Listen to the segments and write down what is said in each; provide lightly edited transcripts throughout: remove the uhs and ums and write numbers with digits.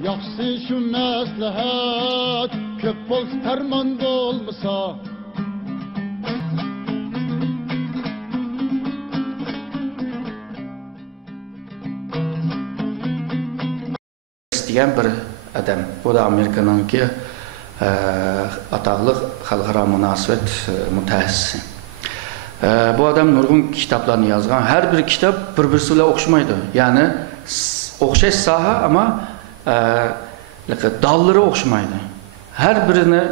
Yaxşı şu məsləhət, köp bolsa tərman olmasa. Diyen bir adam, bu da Amerika'nınki ataqlıq xalqara münasibət mütəxəssisi. Bu adam nurgun kitaplarını yazgan, her bir kitap birbirisiyle oxşmaydı. Yani oxşaş saha ama dalları oxşmaydı. Her birini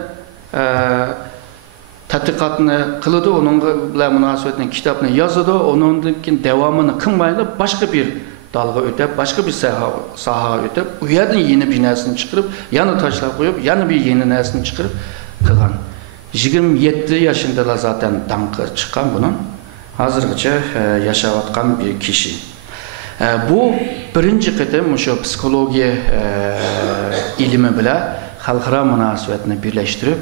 tədqiqatını qılıdı, onunla münasibətini kitabını yazdı, onun devamını qınmaydı, başka bir dalga ötep, başka bir saha ötep, o yerden yeni bir nesini çıkarıp, yanı taşla koyup, yanı bir yeni nesini çıkarıp kılgan. 27 yaşında zaten dankı çıkan bunun. Hazırgıca yaşavatkan bir kişi. Bu birinci kıdım şu psikoloji ilimi bile halkara münasibetini birleştirip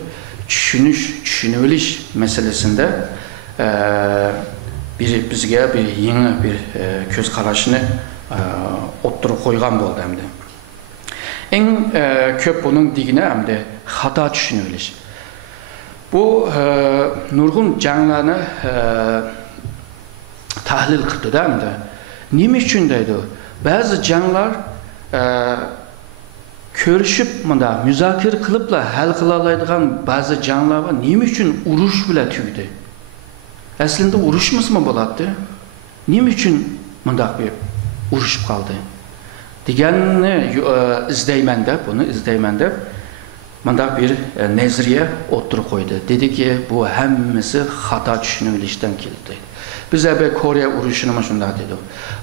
düşünüliş meselesinde bizge bir yeni bir göz karışını oturup koygan oldu hem de. En köp bunun digine hem de hata düşünüliş. Bu nurgun canlarını tahlil kırdı değil mi de? Neymiş içindeydi? Bazı canlar körüşüp müzakir kılıpla hal kılalaydıgan bazı canlar var. Neymiş için uruş bile tüydü? Aslında uruşmaz mı buladı? Neymiş için mındak bir uruşup kaldı? Diğerini bunu izleymende mındak bir nezriye oturup koydu. Dedi ki bu hemmisi hata düşünülüşten kildi. Bize bir Kore uruşunu mu şunda dedi.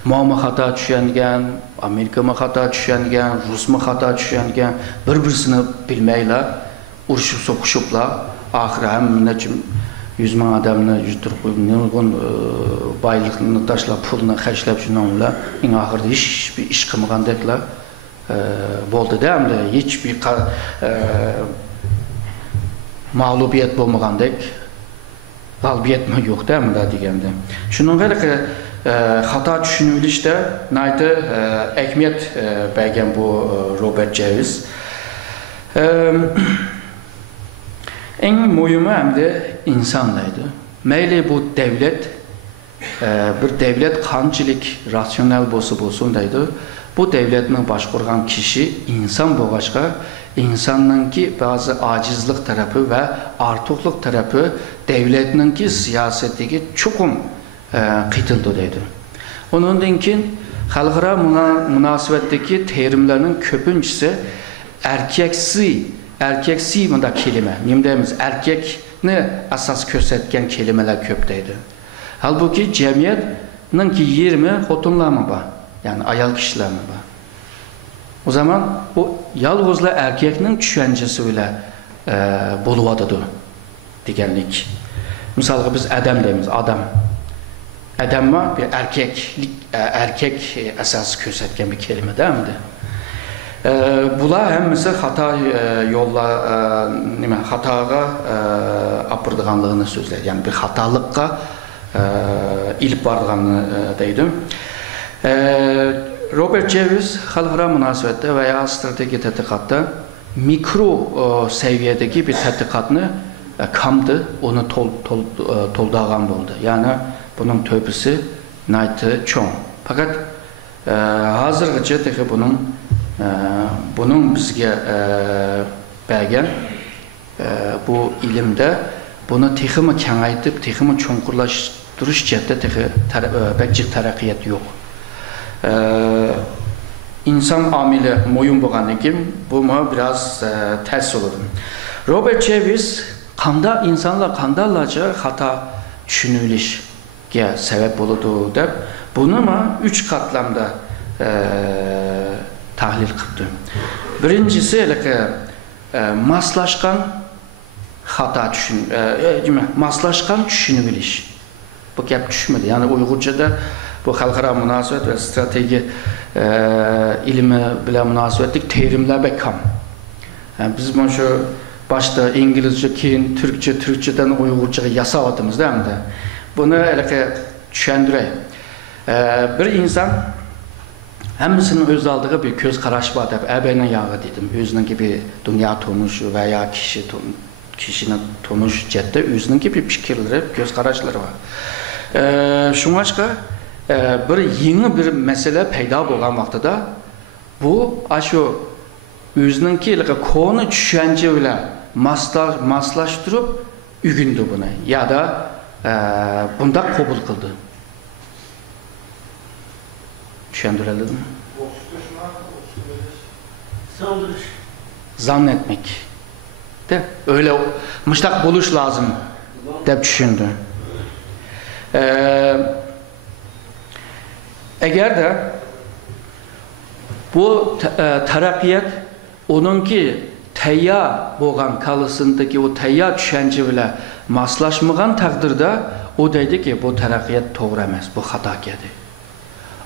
Muamma hata düşüngen, Amerika mı hata düşüngen, Rus mu hata düşüngen, birbirisini bilmeyle, uruşup sokuşupla, ahire hemmine yüzmen adamını yüzdürüp koyup, nurgun baylıkını taşla, pulunu xərcləb şununla, en ahirde hiçbir iş kımıgan dekla oldu değil mi? Hiçbir mağlubiyet bulmagan dek, galbiyet mi yok değil mi da degende. Şunun kadar ki hata düşünülüşte neydi ekmiyet belgen bu Robert Ceviz. En mühimi hem de insanlaydı. Meyli bu devlet, bir devlet kancılık, rasyonel bolsundaydı. Bu devletin başkurgan kişi insan bu başka, insanın ki bazı acizlik tarafı ve artıqlıq tarafı devletinin ki siyasetteki çokum qıtıldıydı. Onun için halkara münasebetteki terimlerinin köpüncüsü erkeksi bunda kelime. Nimdemiz erkekni asas kösetken kelimeler köpteydi. Halbuki cemiyetin ki 20 xotunlar mı var? Yani ayal kişiler mi var? O zaman bu yalğızla erkeknin düşüncesiyle buluvadıdı digenlik. Mesela biz adam deyimiz, adam. Adam var bir erkek esas kösetken bir kelime değil mi? Bunlar hemmisi hata yolla, hatağa apırdığanlığını sözler. Yani bir hatalıqqa ilip bardığanlığını deydim. Robert Ceviz halkara münasibette veya strateji tədqiqatda mikro seviyedeki bir tədqiqatını kamdı, onu toldağan oldu. Yani bunun töpüsü naytı çoğun. Fakat hazırgıca teki bunun bizge belgen bu ilimde bunu teximi kengaytıp, teximi çoğunkurlaştırış cihette pek terakkiyat yok. İnsan amili moyun boğanı kim, bu mu biraz ters olur. Robert Ceviz insanlar kandarlarca hata düşünülüşge sebep oldu der. Bunu mu 3 katlamda tahlil kıldı. Birincisi maslaşkan hata maslaşkan düşünülüş. Bu gap düşmedi. Yani Uygurca'da bu halkara münasibet ve strateji ilmi bile münasibetlik terimler bekam. Yani biz bunu şu başta İngilizce, keyin Türkçeden Uygurca'ya yasavatımız değil mi de? Bunu düşündüreyim. Bir insan Hemmisinin öz aldığı bir göz qaraşı var deb, əbəylə yağı dedim. Özünün gibi dünya tonuş veya kişinin tonuş cəhətdə özünün gibi fikirləri, göz qaraşları var. Şuңaçqa bir yeni bir mesele peyda olan vaxtıda bu aşu özünün ki konu düşünce ile maslaştırıp ügündü bunu ya da bunda kabul kıldı. Düşündürelim mi? Zannetmek. De öyle müştak buluş lazım de düşündü. Eğer de bu terakkiyat onunki teyya boğan kalısındaki o teyya düşünce ile maslaşmağın takdirde o dedi ki bu terakkiyat doğru emas, bu hata geldi.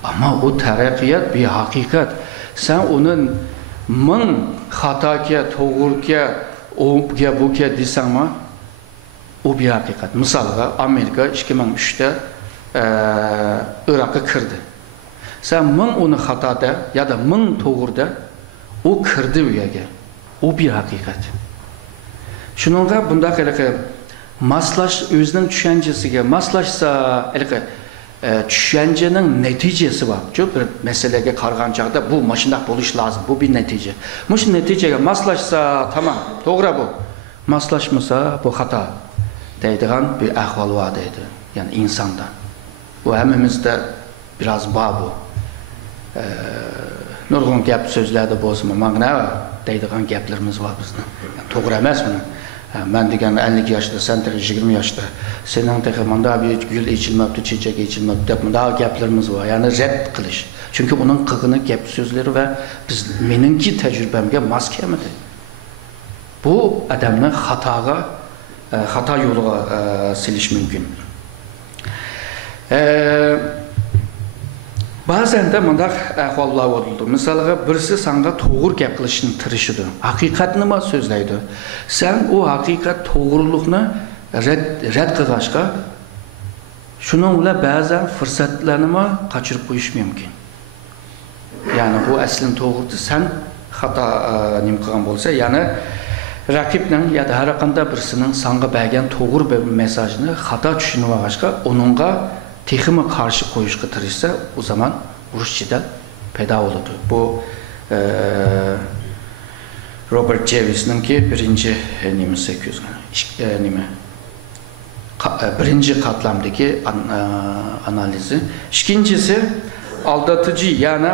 Ama o terakkiyat bir hakikat. Sen onun min hata ki, doğru ki, o ki, bu ki desen mi? O bir hakikat. Mesela Amerika 2003'te Irak'ı kırdı. Sen min onu hatada ya da min doğruda o kırdı üyege. O bir hakikat. Şununla bunda maslaş özünün düşüncesiyle maslaşsa düşüncenin neticesi var. Çok bir meseleye kargancakta bu maşında buluş lazım. Bu bir netice. Muş neticeye maslaşsa tamam doğru bu. Maslaşmasa bu hata. Deydiğen bir ahval var deydi. Yani insanda. Bu hemimizde biraz var bu. Nurgun gap sözlerde bozma. Mağna deydiğen gaplarımız var bizden. Yani, doğru emas bunu. Ben degen 50 yaşta, sen de 20 yaşta. Senin de manda bir gül içilmepti, çiçek içilmepti. Daha gaplarımız var. Yani red kılış. Çünkü onun kıgını gap sözleri ve biz menimki tecrübemge mas gelmedi. Bu adamın hata yoluna siliş mümkün. Bazen de mındak ahvallar oldu. Mesela birisi sana doğru gap kılışını tırışıdı. Hakikatini mi sözleydi? Sen o hakikat doğruluğunu red kılgaçka şununla bazen fırsatlarını mı kaçırıp koyuş mümkün. Yani bu aslında doğrudur. Sen hata nim kılgan bolsa, yani rakibinin ya da her kanda birisinin sana belgen doğru bir mesajını hata düşünüp ağaçka onunla tekimi karşı koyuş kıtırırsa o zaman Rusça'da peyda olurdu. Bu Robert Jewis'nin ki birinci birinci katlamdaki analizi. İkincisi aldatıcı, yani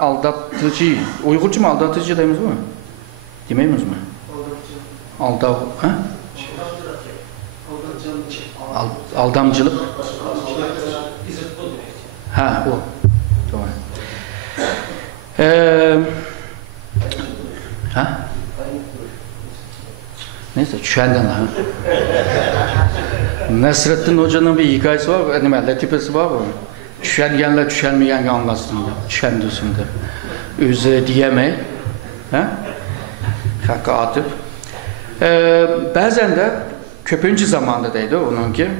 aldatıcı. Uygurca mı aldatıcı dememiz mi? Demeyimiz mi? Aldamcılık. Ha, o. Tamam. Ha? Neyse, düşenden ha. Nasrettin Hoca'nın bir hikayesi var, latifesi var mı? Düşengenle düşenmeyenle anlasın da, düşendüsün de. Özü diyemey. Ha? Hakkı atıp. Bazen de köpüncü zamanda deydi onunki.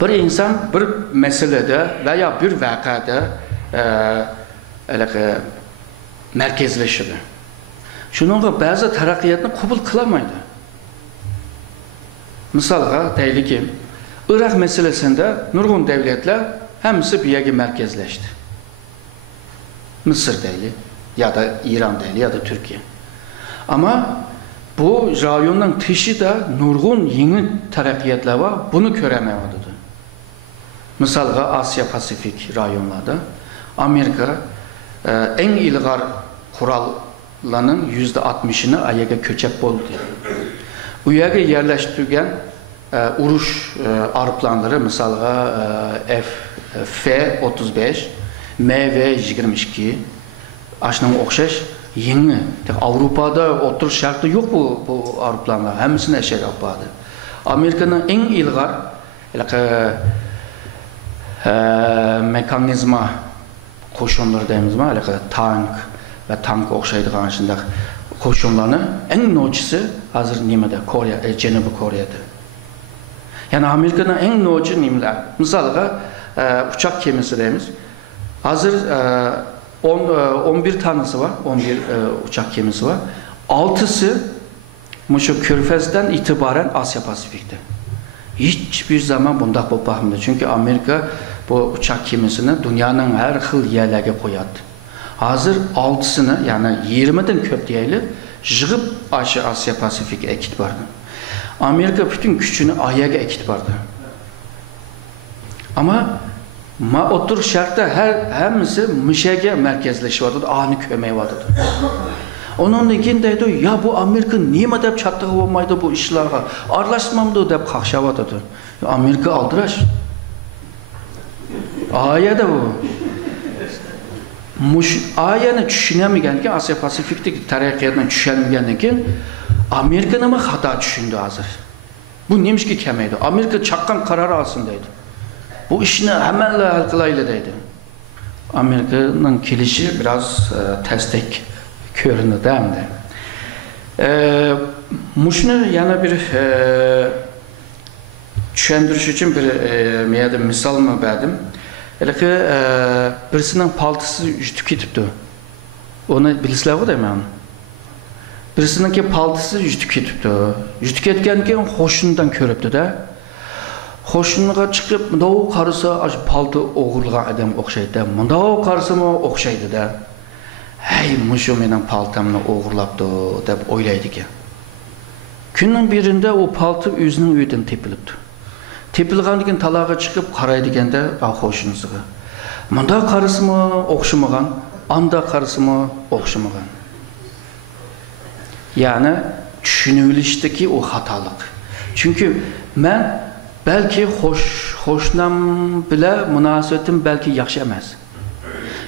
Bir insan bir meselede veya bir vakada merkezleşir. Şununla bazı terakkiyatını kabul kılamaydı. Mesela deyli ki, Irak meselesinde nurgun devletler hemisi bir yere merkezleşti. Mısır deyli, ya da İran deyli, ya da Türkiye. Ama bu rayonun dışı da nurgun yeni terakkiyatlar var, bunu göremeyordü. Mesela Asya Pasifik rayonlarda Amerika en ilgar kurallarının %60'ını ayağa köçep oldu. Bu yere yerleştirilen uruş aeroplanları mesela F-35, MV-22 aşınım okşaş yeni. Avrupa'da otur şartı yok bu aeroplanlar. Hemsini eşek yapadı. Amerika'nın en ilgar mekanizma koşunları deyimiz mi? Tank ve tank okşaydığı içinde koşunlarını en noçisi hazır nimede, Cenubi Kore'de. Yani Amerika'nın en noçu nimler. Mesela uçak gemisi deymiz. Hazır 11 tanesi var, 11 uçak gemisi var. 6'sı şu Körfez'den itibaren Asya Pasifik'te. Hiçbir zaman bunda bu bakmıyor. Çünkü Amerika bu uçak gemisini dünyanın her xil yerlerine koyardı. Hazır 6'sını yani 20'den köp deyeli jığıp Asya Pasifik'e ekit vardı. Amerika bütün gücünü ayağa ekit vardı. Ama otur şartta hemisi mişege merkezleşi vardı, ani kömeği vardı. Onun için deydi, ya bu Amerika nima deb çattığı olmaydı bu işlerge, arlaşmamdı deb kakşavadı. Amerika aldıraş. Aya da bu. Ayani düşünemigen ki Asya Pasifik'teki taraqqiyatdan düşünemigen ki Amerika nima hata düşündü hazır. Bu neymiş ki kemeydi. Amerika çakkan karar alsın deydi. Bu işini hemenle hal kılayla deydi. Amerika'nın kilişi biraz testek körünü değil mi? Muşunu yana bir düşündürüş için bir misal mı verdim. Ki birisinin paltısı üstü kitipti. Onu bilisizler mi demek? Birisinin paltısı üstü kitipti. Üstü ketkenken hoşundan körüptü de. Hoşunluğa çıkıp mındağı karısı paltı oğurluğa adam okşaydı. Mındağı karısı mı okşaydı da. Hey muşu menin paltamını oğurlaptı deb oylaydı ki. Günün birinde o paltı özünün öydен tepilipti. Tepilgandikin talağa çıkıp qaraydigende hoşunuzuğa. Mında karısı mı okşamagan, anda karısı mı okşamagan. Yani düşünülüşteki o hatalık. Çünkü ben belki hoşnam bile münasibetim belki yaxşı emas.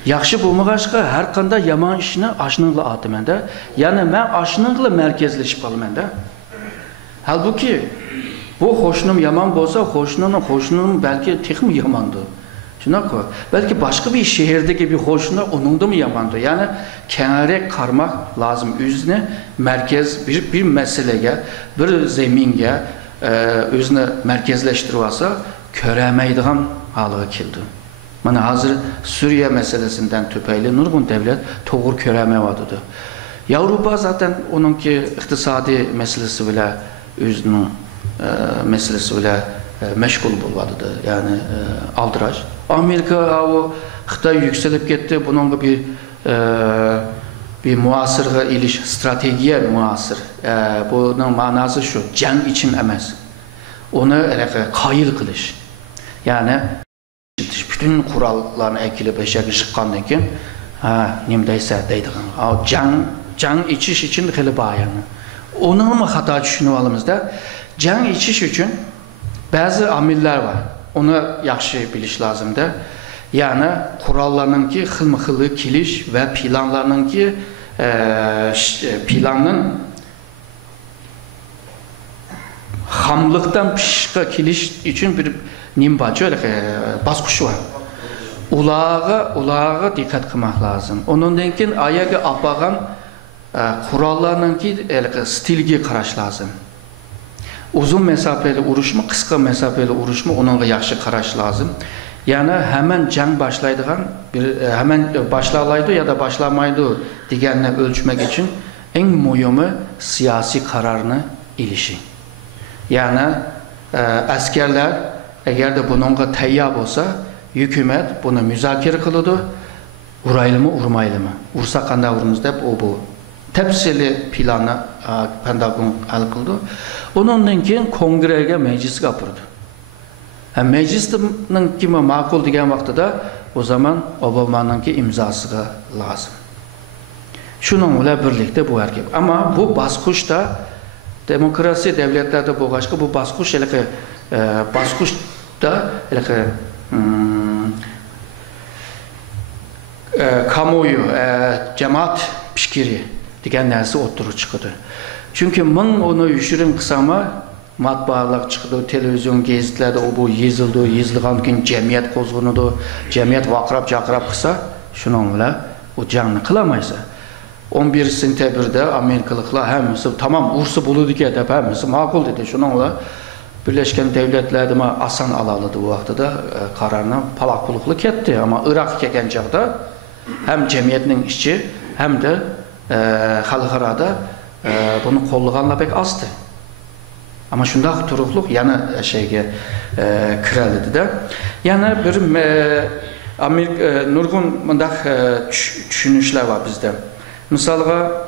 Yaxşı bulmağaşqa her qanday yaman işini aşınıqla atıman da. Yani ben aşınıqla merkezleşip qalıman da. Halbuki bu hoşnum yaman bolsa hoşnum belki texmi yamandı. Şuna koy. Belki başka bir şehirdeki bir hoşnum onun da mı yamandı? Yani kenara karmak lazım üzüne merkez bir meseleye, bir zeminge özünü merkezleştirivasa köremeydiğen halığa kildi. Mana hazır Suriye meselesinden tüpeyli nurgun devlet toğur köreme vadıdı. Avrupa zaten onunki iktisadi meselesi bile özünün meselesi bile meşgul bulvadıdı. Yani aldıraç. Amerika o Xitay yükselip gitti. Bunun bir muasırga iliş, stratejiye muasır. Bunun manası şu, can için emez. Onu kayıl kılış. Yani bütün kurallarını ekilip eşek çıkandan keyin nimdeyse deydiğin. Can içiş için hili bayanı. Onun mu hata düşünüp alımızda? Can içiş için bazı amiller var. Onu yaxşı biliş lazımdır. Yani kurallarının ki xilmi-xili kiliş ve planlarının ki planın hamlıktan pişka kiliş için bir nimbacı öyle baskışı var. Ulağa dikkat kılmak lazım. Onun denkin ayağı apağan kurallarının ki stilgi qaraş lazım. Uzun mesafeli uruş mu, kısa mesafeli uruş mu onunla yaxşı qaraş lazım. Yani hemen can başlaydıgan, hemen başlalaydı ya da başlamaydı digenle ölçmek için en mühimi siyasi kararını ilişi. Yani askerler eğer de bununla teyyab olsa hükümet bunu müzakere kılıdı. Uraylı mı, urmaylı mı? Ursa kanda urumuzda bu. Tepsili planı Pentagon hal kıldı. Ondan keyin kongrege meclis kapırdı. Meclisnin kime makul diyen vaxtıda o zaman Obama'nın ki imzası lazım. Şununla birlikte bu hareket. Ama bu baskış da demokrasi devletlerde bu başka bu baskış da kamuoyu cemaat fikri diyen neresi oturup çıkdı. Çünkü onu yüşürün kısama matbaalar çıktı, televizyon gazetelerde o bu yazılgan gün cemiyet kozgunudu, cemiyet vakrap cakrap kısa şununla o canını kılamaysa 11 sentebirde Amerikalıklar hemisi tamam ursu buludu ki edep hemisi makul dedi şununla Birleşken Devletler de asan alalıdı bu vaxtda kararına palaq puluqlu ketdi. Ama Irak kelgan çağda hem cemiyetinin işçi hem de xalqarada bunu qo'llaganlar pek azdı. Ama şundaq turuqluq yana şeyge kirəlidi-də. Yəni bir nurgun mındaq düşünüşlər var bizdə. Misalға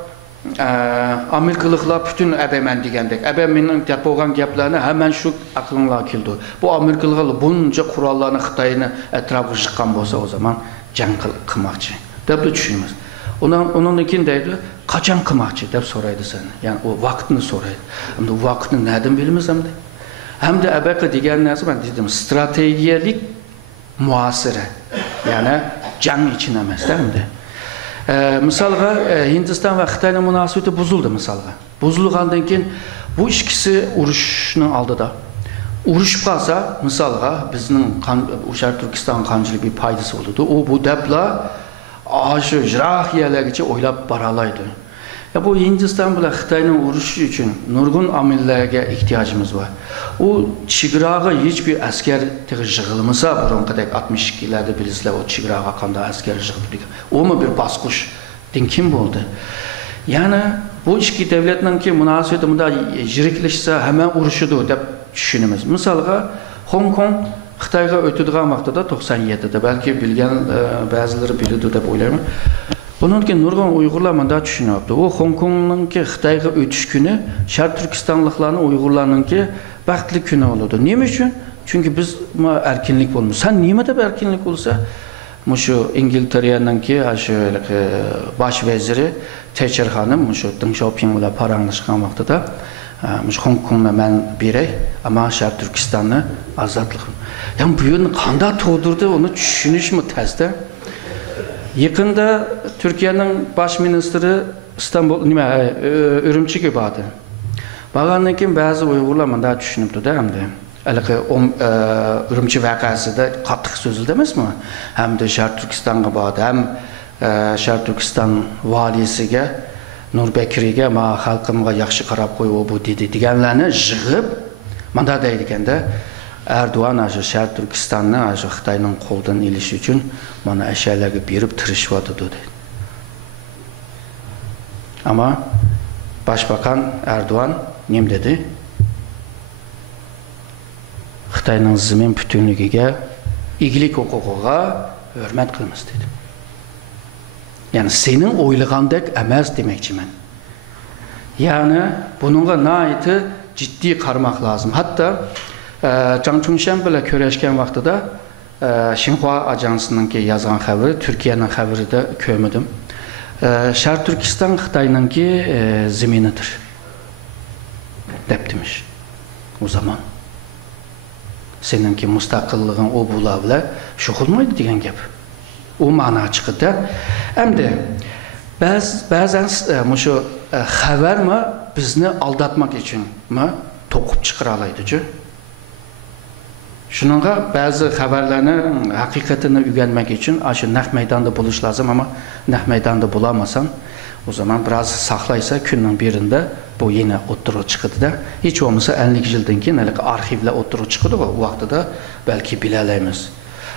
Amerikalıqlar bütün əbəmən digəndək. Əbəmənin dəp olğan gəplərini həmən şu aklınla kildi. Bu Amerikalıqlar bunca kurallarını, Xitayını ətrafı çıqqan bolsa o zaman cəng qılmaqçı. Dəbli düşünmez. Onun ikin deydi, kaçan qılmaqçı deb soraydı səni. Yəni o vaxtını soraydı. Amma o vaxtını nədən bilməsəm də. Həm də əbəqə digər nəsə mən dedim, stratejiyelik muasirə. Yəni cəng için əməz, deyil mi? Misalға Hindistan və Xitayla münasibəti bozuldu misalға. Bozulğandan keyin bu ikisi uruşun aldıda. Uruşup qalsa misalға bizning Şərq Türkistan qancılıq bir paydası oldu. O bu dəblə aşı jıraq yerlərgəcə oylab baralaydı. Ya bu Hindistan bilan Xitayning urushi uchun nurgun amillarga ehtiyojimiz var. O çigrağa hiç bir asker yığılmasa burunqadək 62'lerde bilisizlər o çigrağa qanda asker yığıldı. O mu bir basquş din kim oldu? Yani bu iki devletinin ki münasibəti bunda jirikləşsə həmən uruşudur deb düşünümüz. Misalға Hong Kong Xitayga ötüdüğən vaxtda 97'de belki bilgen bazıları biliyordu deb oylayım. Bunun ki nurgun Uygurlar manda düşünüyordu. O Hong Kong'un ki Xitayga ötüş günü Şərq Türkistanlıqlarının Uygurlarının ki bəxtli günü olurdu. Niye için? Çünkü biz erkinlik olmuş. Sen niye de erkinlik olsa şu İngiltere'nin ki baş veziri Thatcher hanım şu Deng Xiaoping'la paranlaşkan vaxtda Hong Kong'la mən birey ama Şərq Türkistan'ı azadlığım. Yani bu yönü qanda doğdurdu onu düşünüş mü təzdə? Yakında Türkiye'nin baş ministri İstanbul, Ürümçi'ye bağdı. Bağlanın ki bazı Uygurlar manda düşünüptü de hem de. Ürümçi vakası da qattiq sözül demez mi? Hem de Şərq Türkistan'a bağdı. Hem Şərq Türkistan valisiga, Nurbekiriga, ma xalqımga yaxşı qarab qoy o bu dedi. Deganlarni yığıb, manda deydigan de Erdoğan Şərq Türkistan'ı Xitayning qo'ldan ilishi uchun mana ashyalarga berib tirishibdi dedi. Ama Başbakan Erdoğan nem dedi? Xitayning zimin bütünlüğüge, igilik huquqiga hürmet qilamiz dedi. Yani senin oylagandek emas demekçi men. Yani bununla naiti ciddi qarmaq lazım. Hatta Zhang Chungshan bilan ko'rishgan vaqtida Xinhua ajansının ki yazgan xəbəri, Türkiye'nin xəbəri də kömüdüm. Şərq Türkistan Xitayning ki zeminidir. Dep demiş. O zaman seninki müstakillığın o bulavla şoxulmaydı degan gap. O mana çıxdı. Hem de bəzən şu xəbər mi bizni aldatmak için mi toqup çıxıralaydıcı? Şununla bazı xəbərlərini, həqiqətini öyrənmək için aşı nəq meydanda buluş lazım ama nəq meydanda bulamasan o zaman biraz saxlaysa günün birində bu yine oturuq çıxıdı da hiç olmasa 50 yıldan keyin arxivlə oturuq çıxıdı o vaxtda belki bilələyimiz.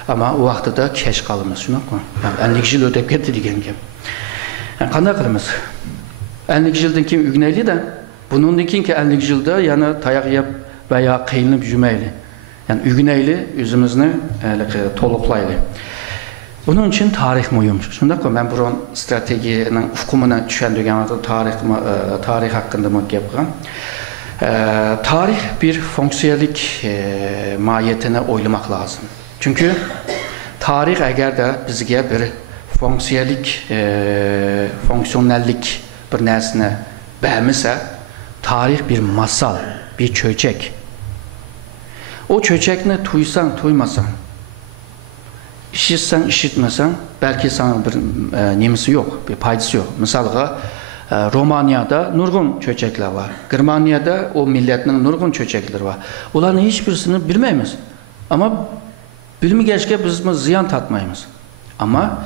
Ama o vaxtda keç qalımız. Şunaqmı? Yani 50 yıl ödəb getdi degan gap. Yani qanday qılımız? 50 yıldan keyin öyrənəli də bunun keyin ki 50 yılda yani tayaq yeb veya qıyınıb jüməyli. Yani ügüneyli yüzümüzünü toluqlaylı. Bunun için tarih mühim. Şunda ki ben buranın stratejinin ufkumuna düşündüğüm tarih hakkında mı yapıyorum. Tarih bir fonksiyonellik mahiyetine oylamak lazım. Çünkü tarih eğer de bizge bir fonksiyonellik bir nesne bəmisə, tarih bir masal, bir çöçek. O çöçekini tuysan, tuymasan, işitsen, işitmesen, belki sana bir nemisi yok, bir paydası yok. Mesela Romanya'da nurgun çöçekler var. Germanya'da o milletinin nurgun çöçekleri var. Onların hiçbirisini bilmeyimiz. Ama bilmeyeceğke biz ziyan tatmayımız. Ama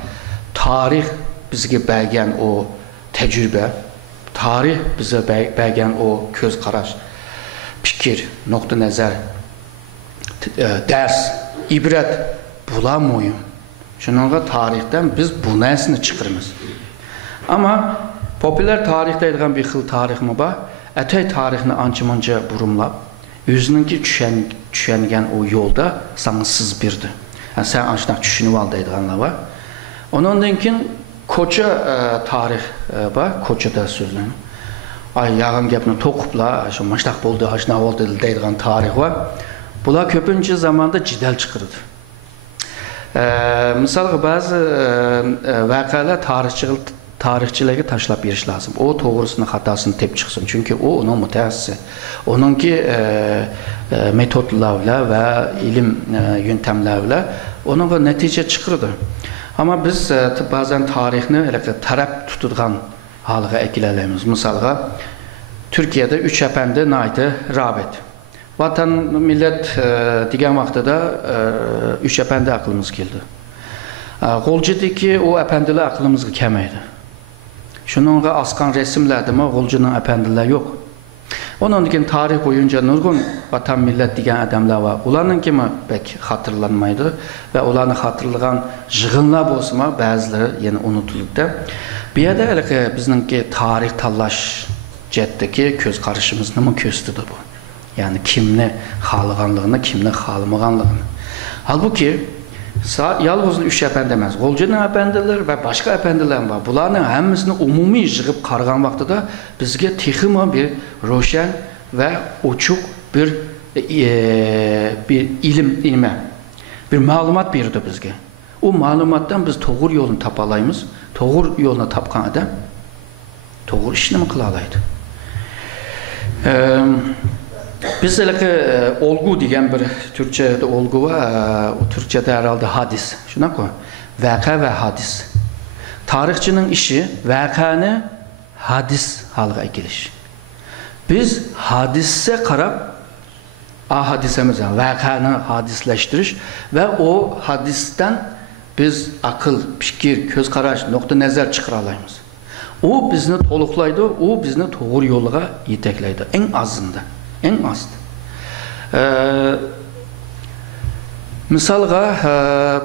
tarih bize belgen o tecrübe, tarih bize belgen o göz qaraş, fikir, nokta nazar, ders, ibret bulamayım. Şununla tarihten biz bu nesini çıkarımız. Ama popüler tarihte edilen bir xil tarih mi var? Ətey tarixini anca-manca burumlab, özününki düşənən o yolda sana sızbirdi. Yani sen ancaq düşünüb aldaydıqanlar var. Ondan kin koca tarix var, koca da sözlənir. Ay yağın gəpini toqubla, maşdaq boldu, haşnav oldu deydiğən tarix var. Bunlar köpüncə zamanda cidəl çıxırdı. Misal bazı vəqələr tarihçilərə taşlab beriş lazım. O doğrusunu, hatasını tep çıxsın. Çünki o onun mütəxəssisi. Onunki metodlarla və ilim yöntemlərlə onunla nəticə çıxırdı. Amma biz bazen tarixini tərəf tutulğan halığa əkilərimiz. Misalға Türkiye'de 3 əpəndi naydı rağbet. Vatan millet digən vaxtda da 3 əpəndi aklımız geldi. Qolcudur ki o əpəndilər aklımızı kəməydi. Şununla askan resimlerdi ama Qolcunun əpəndilər yox. Onun için tarih boyunca nurgun vatan millet digən adamlar var. Onların kimi pek hatırlanmaydı ve onları hatırlayan jığınlar bolsama bazıları yine unutuldu da. Bir yerde bizimki tarih tallaş ceddeki göz karışımız nima közdüdü bu. Yani kimni xalığanlığını, kimni xalımağanlığını. Halbuki yalnız 3 əpənd deməz. Qolcunun əpəndilər və başqa əpəndilər var. Bunların həmmisini umumi yığıb qarğan vaxtıda bizə texima bir roşan və uçuq bir ilmə, bir məlumat verirdi bizə. O məlumatdan biz doğru yolunu tapalayımız. Doğru yolunu tapqan adam doğru işini mi qılalaydı? Biz olgu diyen bir Türkçe'de olgu var, o Türkçe'de herhalde hadis. Şuna koy, vaka ve hadis. Tarihçinin işi vakanı hadis halığa giriş. Biz hadise qarab, hadisemizden vakanı hadisleştiriş ve o hadisten biz akıl, fikir, göz qaraş, nokta nazar çıxıralayımız. O bizni toluqlaydı, o bizni doğru yolğa yeteklaydı, en azında. En az. Misalga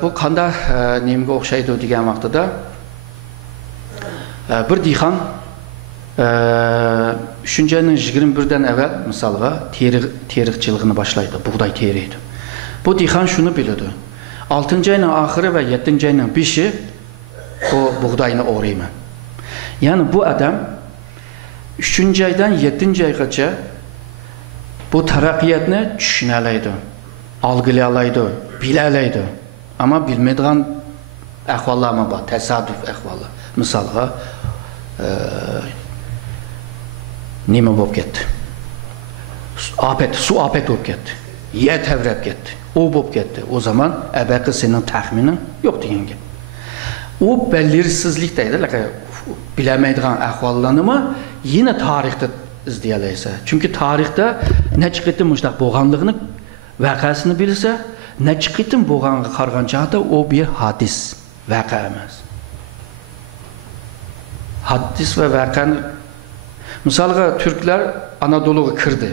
bu kanda nemge oxşaydı degan vaqtida bir dixan 3-cü ayın 21-dən əvvəl misalga terikçiliğini başlaydı, buğday teriydi. Bu dixan şunu bilirdi. 6-cı ayın axırı və 7-ci ayın 5-i o buğdayını orayım. Yani bu adam 3-cü aydan 7-ci aygacha bu taraqqiyatni tushunalıydı, algılayalaydı, bilalaydı. Ama bilmediğin ahvallar mı var, tesadüf ahvallar. Misalga nima bo'lib ketdi? Su afet bo'lib ketdi. Yer tevrab ketdi. O bo'lib ketdi. O zaman əbəqi senin təxminin yox degenge. O belirsizlikdəydi, biləməydiğin ahvallarını yine tarixdə izləyələysə. Çünki tarixdə nə çıxıtın müştaq boğanlığını, vəqəsini bilirsə, nə çıxıtın boğanlığı qarğancaqda o bir hadis, vəqə emas. Hadis və vəqəni, misalға Türklər Anadolu'yu kırdı,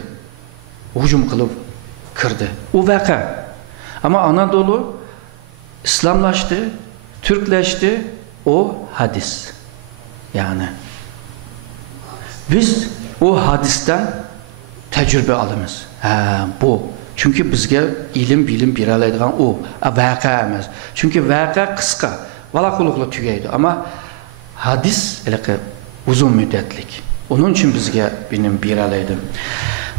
hücum qılıb kırdı. O vəqə. Ama Anadolu İslamlaşdı, Türkləşdi, o hadis. Yani biz o hadisten tecrübe alımız. Bu. Çünkü bizge ilim, bilim bir alaydıgan o. Vaka emez. Çünkü vaka kıska. Valakulukla tügeydi. Ama hadis uzun müddetlik. Onun için bizge benim bir alaydı.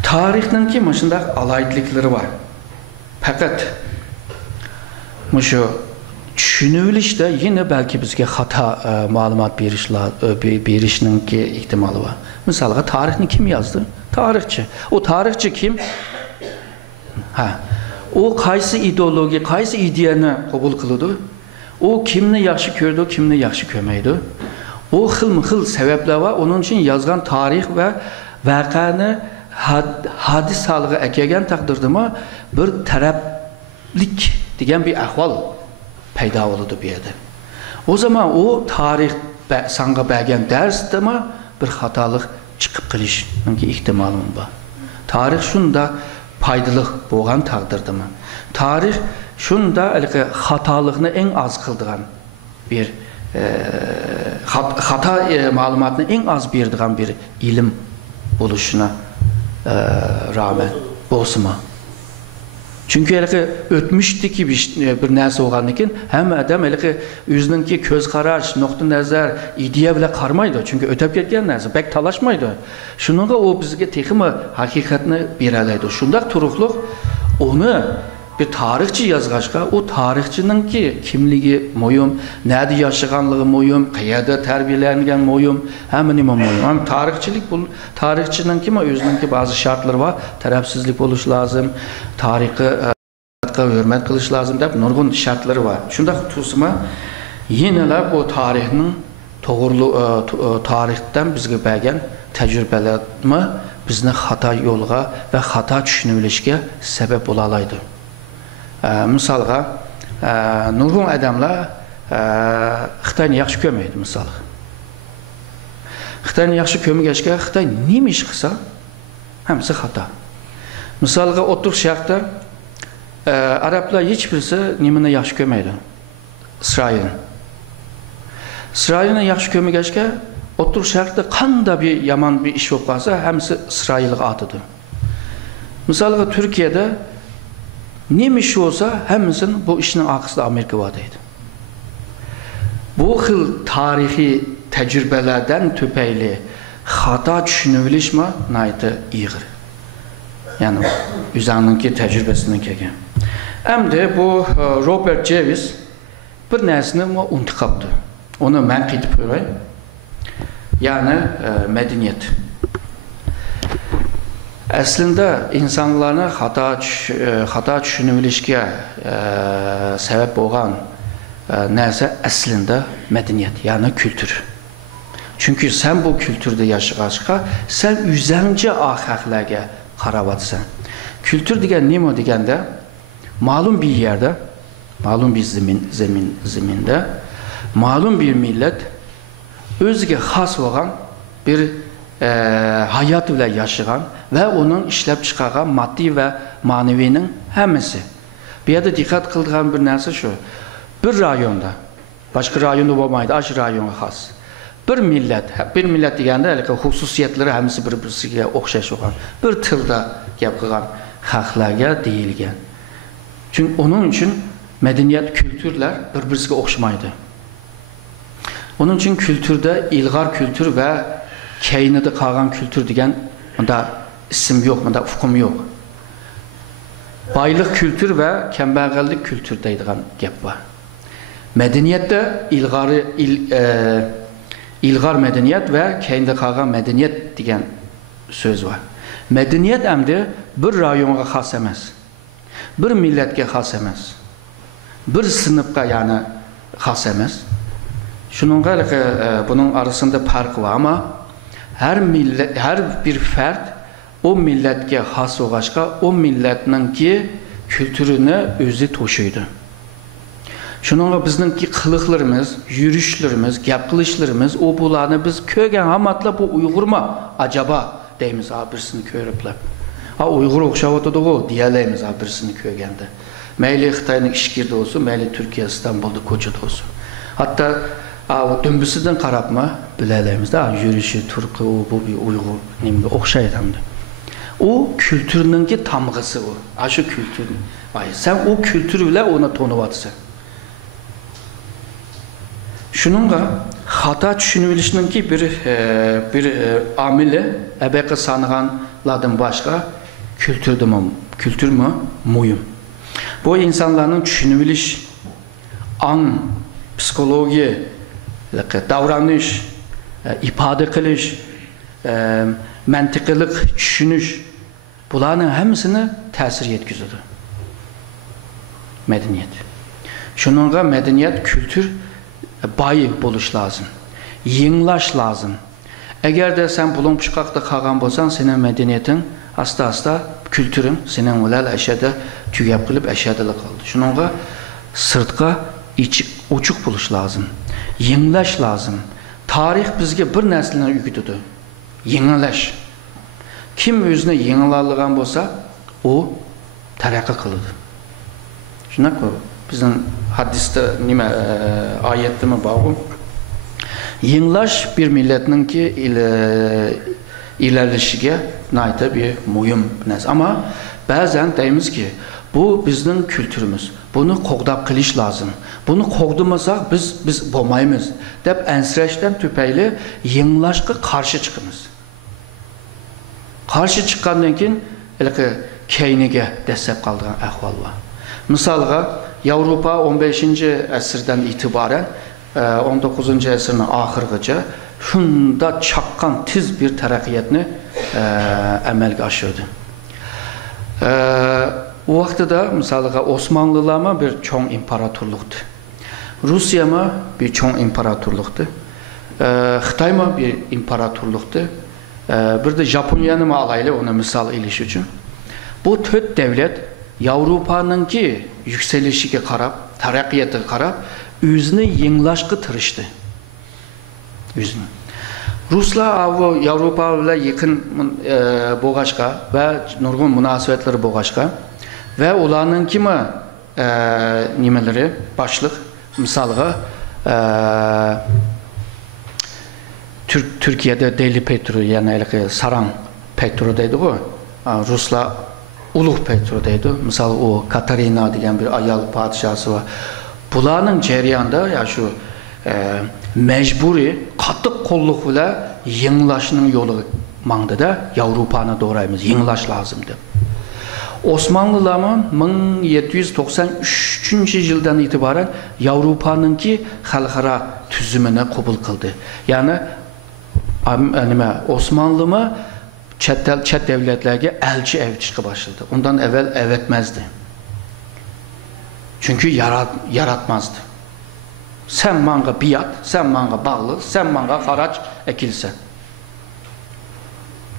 Tarihten ki maşında alaydıkları var. Fakat şu düşünülüşte yine belki bizge hata malumat berişinin ki ihtimali var. Mesela tarihini kim yazdı? Tarihçi. O tarihçi kim? O qaysı ideoloji, qaysı ideyani qabul qildi? O kimni yaxshi ko'rdi, kimni yaxshi ko'rmaydi? O xil sebepler var. Onun için yazgan tarih ve vaqani hadis halığı əkelgan taqdirdimi bir tərəflik degan bir ahval payda oldu bir yerde. O zaman o tarih sana bəgən dərsdimi bir xatalıq çıxıb qilish ihtimalım var. Tarix şunda paydalıq bolğan taqdirdimi? Tarix şunda xatalıqni eng az qildigan bir xata ma'lumotni eng az berdigan bir ilm bo'lishina rağmen bolsunma. Çünkü ötmüşdeki bir narsa olgandan keyin hamma adam özününki ko'z qarash, nuqta nazar, ideya bilan qarmaydi. Çünkü ötüp ketgan narsa bek talashmaydi. Shuningga o bizga texmi haqiqatni beralaydi. Shundaq turuqliq onu bir tarixchi yazg'ashqa, o tarixchininki kimligi mo'yum, nerede yaşaganligi mo'yum, qayerda tarbiyalangan mo'yum, hamma nima mo'yum. Ham tarixchilik bu tarixchininki o'zininki ba'zi shartlari bor, tarafsizlik bo'lish lozim, tarixga hurmat qilish lozim deb nurg'un shartlari bor. Shunda tusma yenalar bu tarixning to'g'ri tarixdan bizga bergan tajribalarni bizni xato yo'lga va xato tushunilishga sabab bo'la oladi. Misalga nurg'un odamlar Xitoyni yaxshi ko'rmaydi misol. Xitoyni yaxshi ko'rmagachga Xitoy nima ish qilsa hammasi xato. Misalga O'rta Sharqda arablar hech birisi nimani yaxshi ko'rmaydi. İsrailni yaxshi ko'rmagachga O'rta Sharqda qanday bir yomon bir ish bo'lib qolsa hammasi İsrailga atidi. Misalga Turkiyada nima ish bo'lsa hammasini bu ishning orqasida Amerika bor deydi. Bu xil tarixiy tajribalardan tupayli xato tushunilishmi nayta ig'ir. Yani o'zining tajribasidan kelgan. Endi bu Robert Jevis bir narsani unutib qoldi. Onu men qaytib qo'yay. Yani medeniyet. Aslında insanlarni xato tushunilishga sabab bo'lgan narsa aslında medeniyet, yani kültür. Çünkü sen bu kültürde yaşaşqa, sen üzəncə axaqlarga qaravatsan. Kültür degan nima deganda, ma'lum bir yerde, ma'lum bir zeminde, ma'lum bir millet o'ziga xos bo'lgan bir hayat bilan yaşagan ve onun işlep çıkargan maddi ve manevinin hammasi. Bir yerde dikkat kıldıran bir narsa şu. Bir rayonda, başka rayonda olmaydı, aş rayona xos. Bir millet deganda xususiyatları hammasi bir-birisiga o'xshash bo'lgan. Bir tilda gap qilgan xalqlarga deyilgan. Çünkü onun için medeniyet, kültürler bir-birisiga o'xshamaydi. Onun için kültürde ilgar kültür ve keynida qolgan kültür degan bunda isim yok, bunda ufqum yok. Baylık kültür ve kambag'allik kültür deydigan gap var. Medeniyette ilgar medeniyet ve keynida qolgan medeniyet degan söz var. Medeniyet endi bir rayonga xos emas. Bir milletga xos emas. Bir sınıfga yani xos emas. Şununla bunun arasında fark var ama her bir fert o milletke xos bo'lg'achqa o milletninki kültürünü özü to'shuydi. Shuningga bizninki qiliqlarimiz, yurishlarimiz, gap qilishlarimiz o bularni biz ko'rgan hammatlar bu Uyg'urmi acaba deymiz birisini ko'riblar. Ha Uyg'ur o'xshab o'tadi-ku deyalaymiz birisini ko'rganda. Mayli Xitoyning ishkirda olsun, mayli Türkiye İstanbul'da ko'chada olsun. Hatta dömbüsüden qarabma bilalaymiz da yurişi turqi bu bir Uyg'ur nimga o'xshaydi hamda. O kültürününki tamg'isi o. Aşı kültür. Sen o kültür bilan onu to'niyapsan. Shuningga xato tushunilishninki bir amili abaqa sanğanlardan başqa kültürmü muhim. Bu insanların tushunilish, an, psixologiya, davranış, ifade qilish, mantiqilik tushunish bularning hammasini ta'sir yetkazadi. Medeniyet. Shuningga medeniyet, kültür boy bo'lish lozim. Yenglash lozim. Agar de sen bulun chiqaqda qolgan bo'lsan, sening medeniyeting asta kültürün sening bilan ashada tugab qilib ashadala qoldi. Shuningga sirtqa ochiq bo'lish lozim. Yenglash lozim. Tarix bizga bir narsani o'rgatadi. Yenglash. kim o'zini yengilalagan bo'lsa, u taraqqiy qiladi. Shunaqa bizning hadisda nima oyatdami bor? Yenglash bir millatningki ilerleshiga nayta bir muhim narsa. Ama ba'zan deymizki, bu bizning kültürümüz. Bunu qo'g'dab qilish lozim. Bunu qo'g'damasak biz bo'lmaymiz deb ansirashdan tufayli yenglashga qarshi chiqamiz. Qarshi chiqqandan keyin keyniga dastlab qolgan ahvol bor. Misalga Yevropa 15-asrdan itiboran 19-asrning oxirigacha shunda chaqqan tiz bir taraqqiyotni amalga oshirdi. O vaqtida misalga Osmanlılarma bir çoğun imparatorluktu. Rusya'ma bir çoğun imparatorluktu. Xitayma bir imparatorluktu. Bir de Japonya'nı mı alaylı ona misal iliş için. Bu dört devlet Avrupa'nınki yükselişine qarab, taraqqiyatga qarab, özünü yengilashga tirishdi. Özünü. Ruslar Avrupa bilan yaqin bo'lg'achqa va nurg'un munosabatlar bo'lg'achqa ve ularning kimi nimaları başlık misalga Türkiye'de Deli Petro yani Saran Petro deydi o. Ruslar Uluh Petro deydi. Misal o Katarina degan bir ayol padişahı var. Bularning jarayonida ya şu mecburi qattiq qo'lliq bilan yengilashning yo'li mangdida Avrupani doğraymiz, yengilash lozim deb. Osmanlılarma 1793 yıldan itibaren Avrupa'nınki xalqaro tüzümünü qabul qildi. Yani Osmanlıma chet devletlerge elçi evtishga başladı. Ondan evvel evetmezdi. Çünkü yaratmazdı. Sen manga biat, sen manga bağlı, sen manga haraç ekilsen.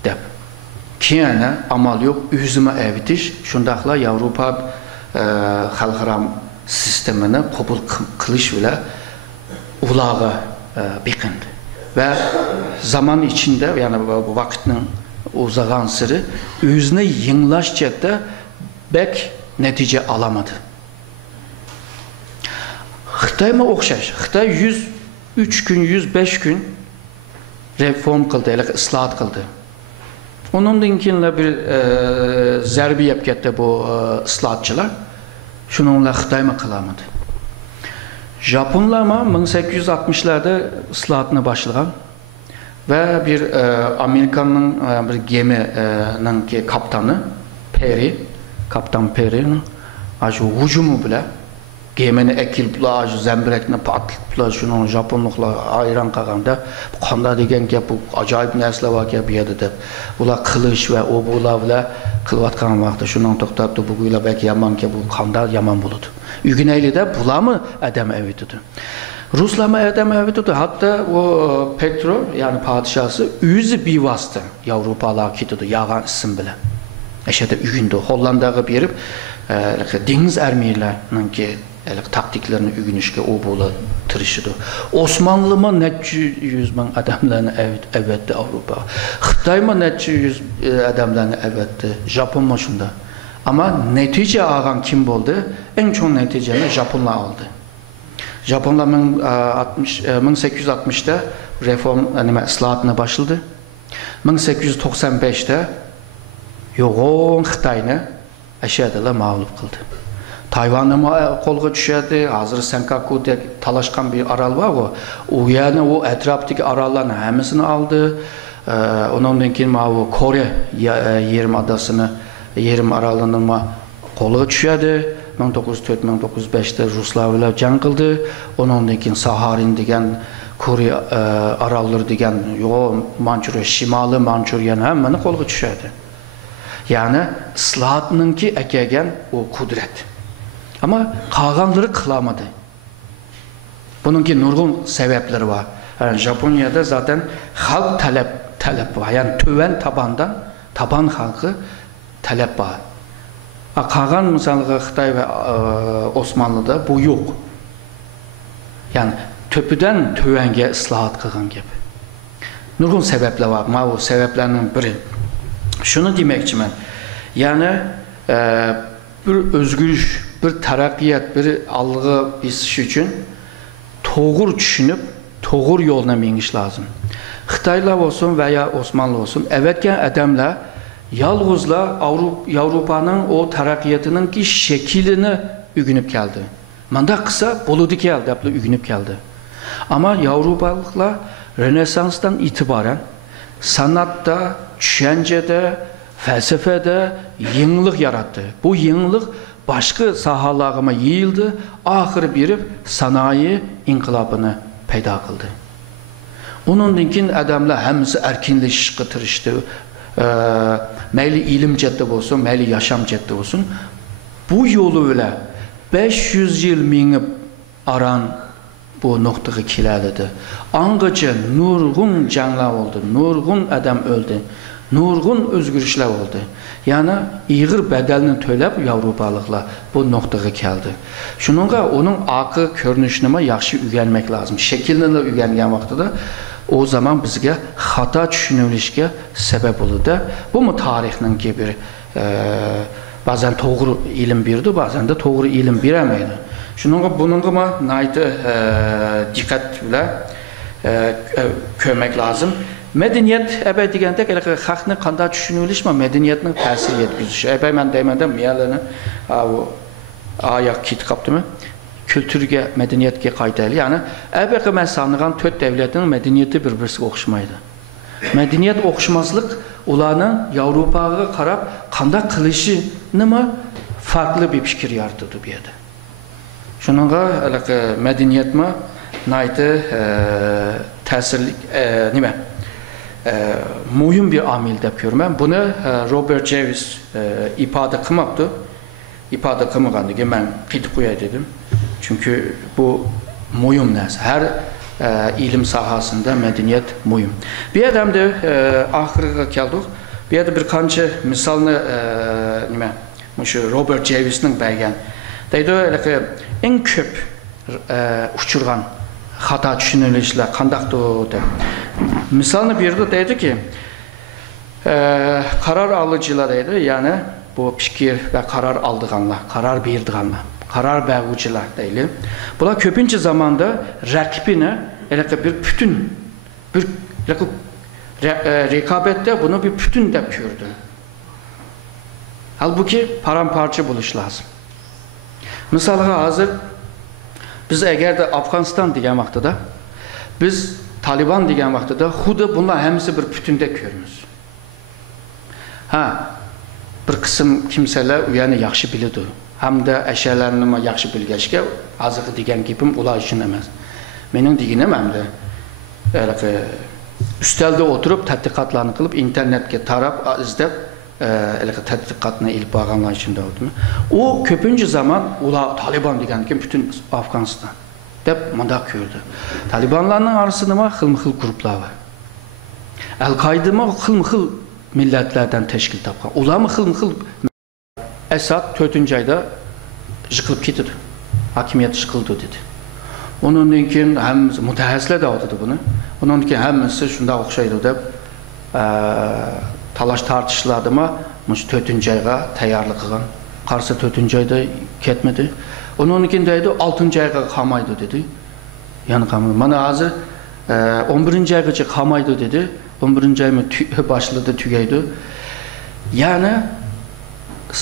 Dep. Kiyene amal yok, üzüme evitiş, şundakla Avrupa xalqaro sistemini qabul qilish bile ulağı bekindi. Ve zaman içinde, yani bu vakitnin uzagan sırı, özüne yenglash chetda bek netice alamadı. Xitayma o'xshash. Xitoy 103 gün, 105 gün reform qildi, islohot qildi. Onundan keyin bir zarbi yeb ketdi bu islohotchilar. Shuningla Xitoyma qilamadı. Japonlarma 1860'larda islohotni boshlagan ve bir Amerikanın bir geminin kaptanı Kaptan Perry'nin aşı hücumu bile gemini ekiliplar, zembirekni patlıplar, şunun Japonluklar ayran qalganda bu qanda degan gap, bu ajoyib narsalar bor gap edi deb. Ular qilish va o bular bilan qilayotgan vaqtda shundan to'xtatdi, bu guylar belki yomon ki bu qanda yomon bo'ladi. Ügüneylide bularmi adam evitidi. Ruslarma adam evitidi. Hatta o Petro yani padişahı özü bivasıta Avrupalar ketidi, yağan isim bilan. Eşede ügündü. Hollandaga berip deniz armiyalarının ki taktiklerini ügünüşke o bola tırışıdı. Osmanlıma neçe yüz bin adamlarını evetti Avrupa. Xitayma neçe yüz adamlarını evetti. Japonma şunda. Ama netice ağan kim oldu? En çok neticeni Japonlar aldı. Japonlar 1860'da reform islahatına başladı. 1895'te yoğun Xitayni aşağıda mağlup kıldı. Tayvan'ı kolga düşerdi. Hazır Senkaku diye talaşkan bir aral var o. O yani o etraftaki aralların hepsini aldı. Ondan sonra Kore yerim adasını, yerim aralığını kolga düşerdi. 1904-1905'te Ruslarla can kıldı. Ondan sonra Saharin degen Kore aralları degen Mançurya, Şimalı Mançurya'nın hepsini kolga düşerdi. Yani islahatınınki ekegen o kudret. Ama qalğanları qılamadı. Bununki nurgun sebepleri var. Yani Japonya'da zaten halk talep var. Yani töven taban halkı talep var. Qalğan mesela Xitay ve Osmanlı'da bu yok. Yani töpüden tövenge islahat qılğan gibi. Nurgun sebepler var. Ma o sebeplerinin biri Şunu demekçimen. Yani bir özgürlük, bir terakkiyat, bir algı bisiş için doğru düşünüp, doğru yoluna meniş lazım. Xitaylar olsun veya Osmanlı olsun, evvelken adamlar yalnızla Avrupa'nın o terakkiyatının ki şeklini ügünüp geldi. Manda kısa buludu geldi, ügünüp geldi. Ama Avrupalılar Rönesans'tan itibaren sanatta, düşüncede, felsefede yenilik yarattı. Bu yenilik başka sahalarıma yayıldı. Ahır bir sanayi inkılabını peyda kıldı. Onun için adamlar hemisi erkinleşiş kıtırıştı. Meyli ilim ceddi olsun, meyli yaşam ceddi olsun. Bu yolu ile 500 yıl minip aran bu noktayı kilerledi. Angaca nurgun canlar oldu, nurgun adam öldü, nurgun özgürlükler oldu. Yani iğir bedelini töylep Avrupalıklar bu noktaya geldi. Şununla onun akı görünüşüne yaxşı ügenmek lazım. Şekilini ügengen vaxtıda o zaman bizge hata düşünülüşke sebep oldu. Bu mu tarihinin gibi bazen doğru ilim birdi, bazen de doğru ilim biremeydi. Şununla bununla naydı dikkat bile kömek lazım. Medeniyet ebe digende xalqni qanday düşünülüşme medeniyetning ta'sir yetkazilishi. Ebe men deymandim miyalini ayak kit qaptimi? Kültürge, medeniyetge qaytaylı. Yani ebe men sanıgan 4 devletin medeniyeti bir-birisiga o'xshamaydi. Medeniyet o'xshamazlik ularning Avropaga qarab qanday qilishini farklı bir fikir yaratdı bu yerda. Şununla medeniyet mi naydı ta'sirlik nima? Muhim bir amil deb ko'raman. Buni Robert Javis ifade qilmabdi. İfade qilmaganligi men qitib qo'yay dedim. Çünkü bu muhim narsa. Her ilim sahasında medeniyet muhim. Bir adam da ahiriga keldik. Bir yerde bir qancha misalni nima? Şu Robert Javis'ning bergan. Deydi en ko'p uçurgan hata düşünülüşler qandaqdir deb. Misalını berdi deydi ki karar alıcılar deydi, yani bu fikir ve karar aldığanlar, karar berdiganlar, karar beruvchilar deyli. Bular köpünçe zamanda rakibine bir bütün bir rekabette bunu bir bütün deb gördü. Halbuki paramparça buluş lazım. Mesela hazır biz eğer de Afganistan degan vaqtida biz Taliban degan vaqtida xuddi bunlar hemisi bir bütünde görürüz. Ha, bir kısım kimseler uyani yaxshi biladi. Hem de eşyalarını yaxshi bilgachga azıqı degan gapim ular uchun emas. Mening deganim hamda üstelde oturup tadqiqotlarni qilib internetga tarab izlab tadqiqotni ilib borganlar uchun deyapman. O ko'pincha zaman ular Taliban degan kim bütün Afganistan deb mundaq ko'rdi. Talibanlarning orasida xilma-xil gruplar var. Al-Qoida xilma-xil millatlardan tashkil topgan. Ular xilma-xil Esad 4-oyda yıkılıp ketdi. Hakimiyet yıkıldı dedi. Onun için hem mutahassislar da oldu bunu. Onun için hemisi şunda o'xshaydi deb talaş tartışıldı mı? 4-oyga tayyorlik qilgan. Qarshi 4-oyda ketmedi. Onun için deydi 6-oyga qolmaydi dedi. Yani qolmaydi. Mana hozir 11-oygacha qolmaydi dedi. 11-oymi başladı tugaydi. Yani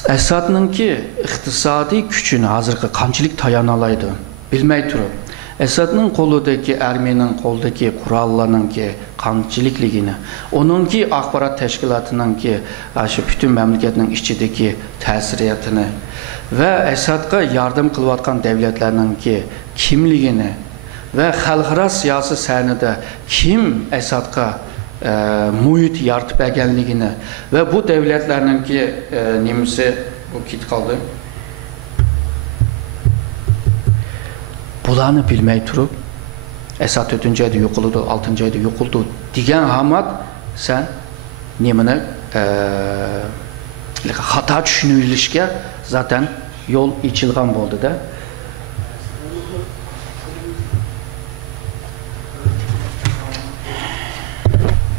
Esad'nınki iqtisadi gücünü hazırki qanchalik tayanalaydı bilmey turib. Esad'ның qo'lidagi armiyaning qo'lidagi qurollarninki qanchalikligini, onunki axborot tashkilotininki shu butun mamlakatning ichidagi ta'siriyatini va Esadga yordam qilayotgan davlatlarninki kimligini va xalqaro siyosiy sahnada kim Esadga muhit yaratib berganligini ve bu devletlerninki nimisi bu kit kaldı. Bularni bilmey turib Esad 4-oyda yo'qoldi, 6-oyda yo'qoldi degan hamad sen nimani xato tushunilishga zaten yo'l ochilgan bo'ldi-da.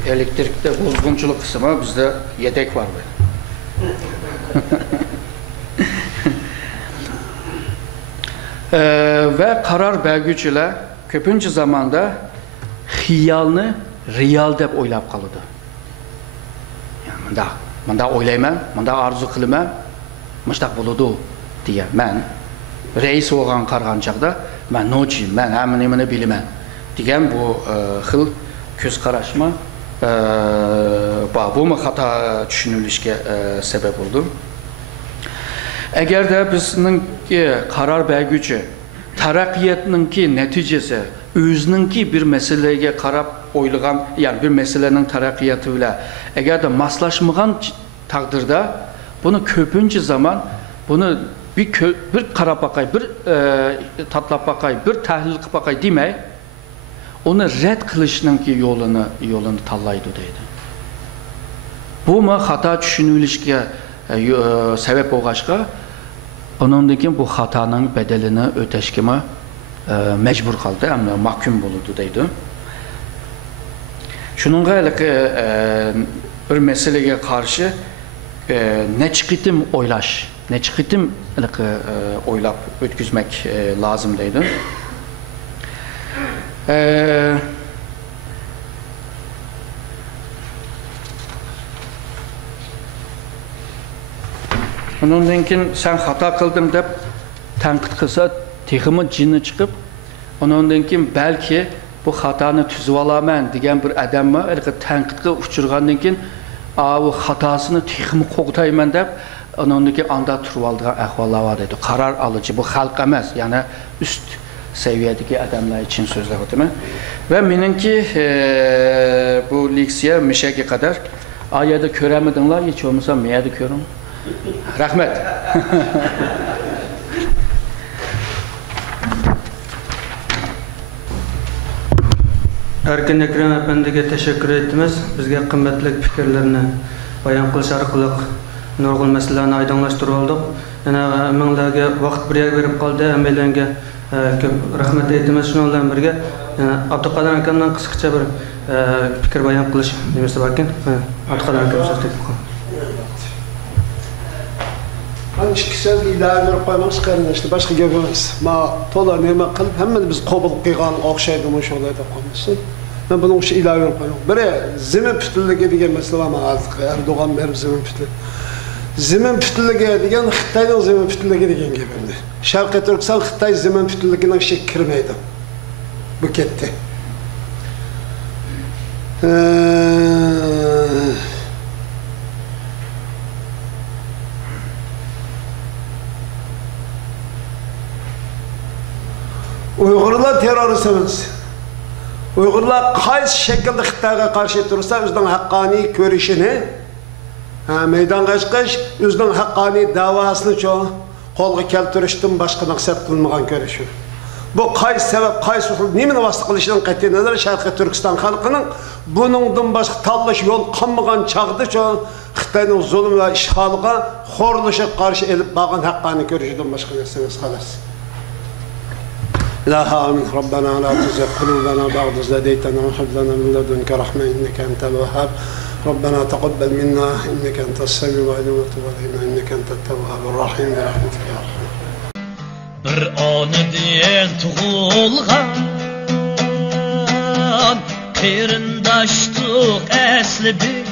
elektrikte bozgunculuk kısmı bizde yedek var böyle. Ve karar bergücüler köpüncü zamanda hiyalını real dep oylap kalıdı. Yani mında oylayman, mında arzu kılıman, mıştak buludu diye ben reis olgan kargancakda ben nociyim, ben hemen bilimen diyen bu hıl köz karışma bu mu hata düşünülüşke sebep oldu. Eğer de bizning karar bergücü taraqqiyatninki neticesi özninki bir meseleye karab oylagan, yani bir meselenin taraqqiyatı ile eğer de maslaşmagan takdirde bunu köpüncü zaman bunu bir karab bakay, bir tatlap bakay, bir tahlil qilib bakay demey, onu red kılışninki yolunu tallaydı deydi. Bu mu hata düşünülüşke sebep olgaçqa onundan bu hatanın bedelini öteşkime mecbur kaldı, ama mahkum bulundu deydi. Şununla bir meseleye karşı ne çıkıtım oylaş, ne çıkıtım oylap ötküzmek lazım deydi. Ondan keyin sen hata kıldın deb tanqid qilsa, teximi jinni chiqib, ondan keyin belki bu xatoni tuzib olaman degan bir odamni tanqidga uchirgandan keyin bu xatosini teximi qo'g'tayman deb, ondan keyin anda turib oldigan ahvollar bor edi. Qaror alıcı bu xalq emas, ya'ni üst seviyedeki adamlar için so'zlab o'taman. Ve menimki bu leksiya mishaga qadar ayada ko'ramidinglar, hech bo'lmasa men yerda ko'ring. Rahmet. Erkin Ekrem Efendi'ye teşekkür ettiğimiz, bizge kıymetli fikirlerini bayan kılış arkalık nurgul meselelerini aydınlaştırı olduk. Yani menlege vakt bir yer verip kaldı, emelenge rahmet ettiğimiz şunlarla birge. Abdülkadir Akem'den kısaca bir fikir bayan kılış demesi bakın. Abdülkadir Akem söz teknik olun. Ben iki söz ilave verip koymanız kardeşler, başka gebimiz. Ma tola neme kılıp hemen biz kabul kıygan okşaydığımız olayda koymuşsun. Ben bunun için ilave verip koymam. Bire zemin pütülüge diyen mesele ama azdık. Erdoğan verip zemin pütülüge. Zemin pütülüge diyen Xitay'dan zemin pütülüge diyen gebimdi. Şarkı Türkistan Xitay zemin pütülüge'nin şey kirmeydi. Bu ketti. Uygurlar teröristimiz. Uygurlar qaysi şekilde Xitayga karşı tursa özünün haqqani görüşünü meydanga chiqish, özünün haqqani davasını qo'lga keltirishdan boshqa maqsad qilmagan görüşü. Bu qaysi sebep, qaysi usul, nimani vasıta qilishidan qat'iy nazar Sharqiy Turkiston xalqining buningdan boshqa tanlash yo'l qolmagan chog'da Xitoyning zulm va ishg'oliga xo'rlashga qarshi elib borgan haqqani görüşüden boshqa narsa emas xolos. لا آمين ربنا لا تزغ قلوبنا بعد إذ هديتنا وهب لنا من لدنك رحمة إنك أنت الوهاب ربنا تقبل منا إنك أنت السميع العليم وتب علينا إنك أنت التواب الرحيم برحمتك يا أرحم. Bir anıdan tug'ilgan qarindoshlik asli bir